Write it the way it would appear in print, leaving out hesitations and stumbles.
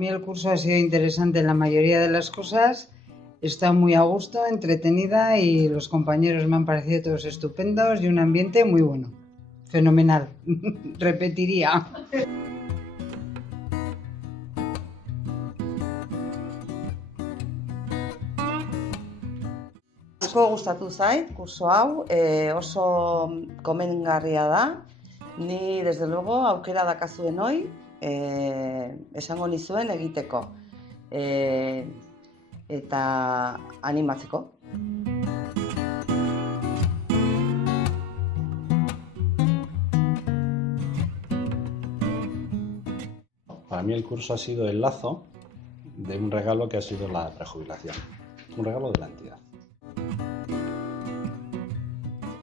mí el curso ha sido interesante en la mayoría de las cosas. Está muy a gusto, entretenida y los compañeros me han parecido todos estupendos y un ambiente muy bueno. Fenomenal. Repetiría. Asko gustatu zait, kurso hau, oso komengarria da. Ni, desde luego, aukera dakazuen hoi, esango nizuen egiteko. Eta animatzeko. Para mí el curso ha sido el lazo de un regalo que ha sido la prejubilación, un regalo de la entidad.